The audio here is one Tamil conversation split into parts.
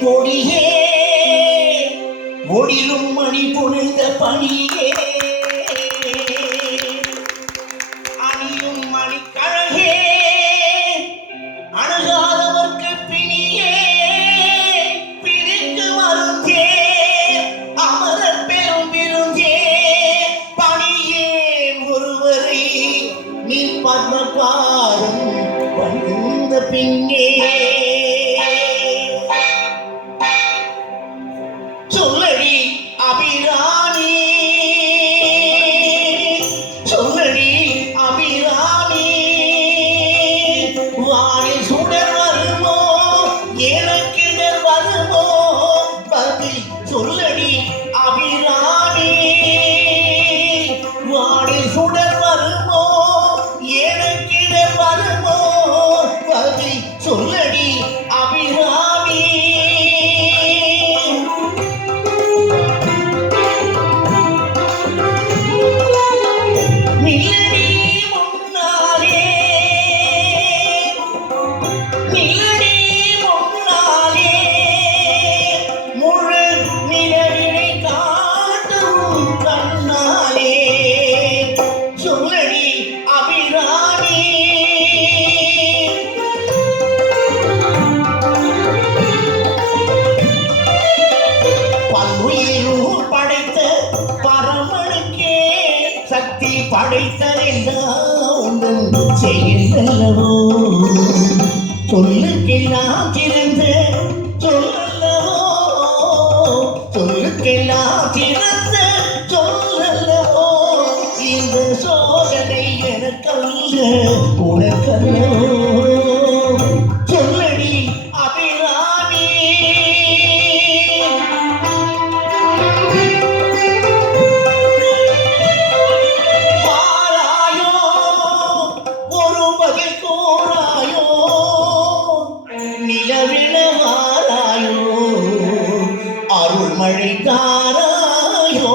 கொடியே ஒளிரும் மணி பொழுத பணியே அணியும் மணிக்கழகே அணுகாதவர்க்கு பிணியே பிரிக்கு மருந்தே அமரர் பெரும் விருந்தே பணியே ஒருவரை நீ பத்மபாதம் பணிந்த பின்னே சொல்லடி அபிராமி சொல்லடி அபிராமி வானில் சுடர் வருமோ எனக்கிடர் வருமோ பதில் சொல்லடி அபிராமி வானில் சுடர் வருமோ எனக்கிடர் வருமோ பதில் சொல்லடி அபிராமி சக்தி படைத்ததெல்லாம் செய்கின்றனவோ சொல்லுக்கெல்லாம் சிறந்த சொல்லல்லவோ சொல்லுக்கெல்லாம் சிறந்த சொல்லல்லவோ இந்த சோதனை எனக்கல்ல உனக்கல்லவோ சொல்லடி அபிராமி மழை தாராயோ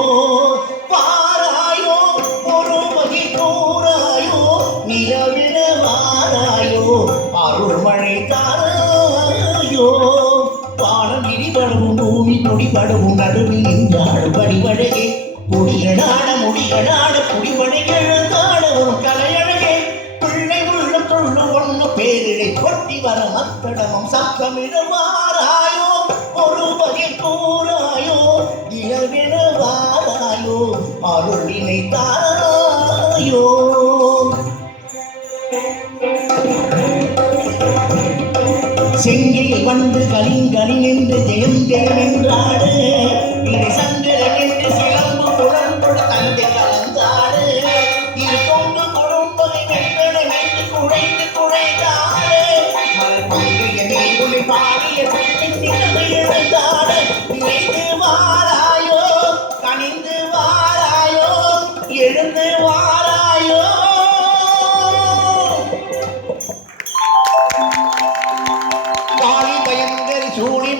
பாராயோ ஒரு வகை கூறாயோ நிலவிட வாராயோ அருள் மழை தாராயோ பாடம் இடிபடவும் பூமி பொடிபடவும் நடுவில் நின்றாடு படிவழகே பொடியடாட முடியடாட குடிபடை எழுந்தாட ஒரு கலையழகே பிள்ளை உள்ள தொள்ளு ஒண்ணு பேரிடை கொட்டி வர மக்கடமும் சப்தமிட வாராயோ ஒரு வகை கூறாயோ இளவிட வாராயோ அருள் நினைத்தாராயோ செங்கில் வந்து கலிங்கலி நின்று ஜெயம் ஜெயம் என்றாடு இதை சந்திரன் என்று சிலம்பு குழம்புட தந்தை கலந்தாடு இது கொண்டு கொடும்பகை வெங்கட மென்று குழைந்து குழைந்தாடு மலர் பங்கைய மேகுளி பாடிய எழுந்தாடு நினைந்து வாராயோ கனிந்து வாராயோ எழுந்து வாராயோ காளி பயங்கரி சூழி